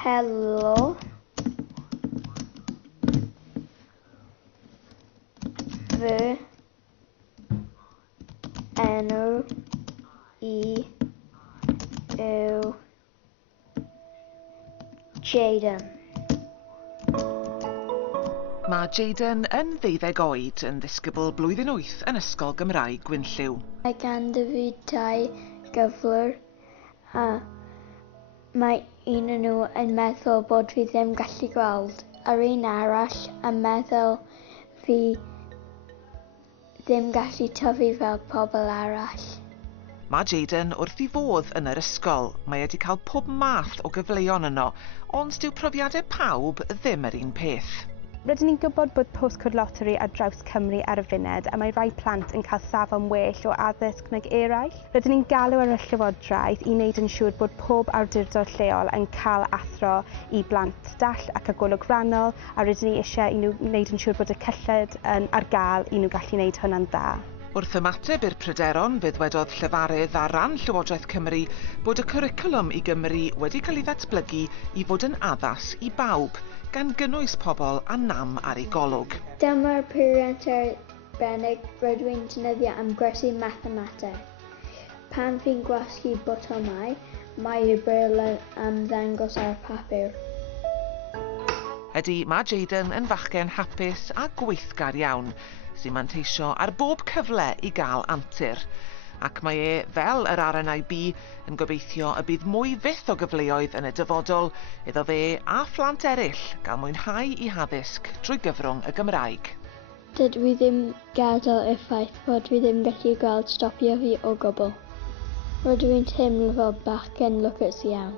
helo fy enw I yw Jaden. Mae Jaden yn 12 oed yn ddisgybl blwyddyn 8 yn Ysgol Gymraeg Gwynlliw. Mae ganddo fi 2 gyflwr a mae un yn nhw yn meddwl bod fi ddim gallu gweld. Yr un arall yn meddwl fi ddim gallu tyfu fel pobl arall. Mae Jaden wrth I fodd yn yr ysgol. Mae wedi cael pob math o gyfleon yno, ond dyw profiadau pawb ddim yr un peth. Rydyn ni'n gwybod bod postcode lottery ar draws Cymru ar y funud a mae rai plant yn cael safon well o addysg nag eraill. Rydyn ni'n galw ar y Llywodraeth I wneud yn siŵr bod pob awdurdod lleol yn cael athro I blant dall ac agolwg rannol a rydyn ni eisiau I nhw wneud yn siŵr bod y cyllid ar gael I nhw gallu wneud hwnna'n dda. Wrth ymateb i'r pryderon, fe ddwedodd llefarydd ar ran Llywodraeth Cymru bod y cwricwlwm I Gymru wedi cael ei ddatblygu I fod yn addas I bawb, gan gynnwys pobl a nam ar ei golwg. Dyma'r peiriant arbennig rydw i'n defnyddio am gwersi mathemateg. Pan fi'n gwasgu botymau, mae'r byrl am ddangos ar papur. Mae Jaden yn fachgen hapus a gweithgar iawn, sy'n manteisio ar bob cyfle I gael antur. Ac mae fel yr RNIB, yn gobeithio y bydd mwy fyth o gyfleoedd yn y dyfodol iddo fe a phlant eraill gael mwynhau I haddysg trwy gyfrwng y Gymraeg. Dydw I ddim gadael y ffaith bod fi ddim gallu gweld stopio fi o gwbl. Rydw i'n teimlo fel bachgen lwcus iawn.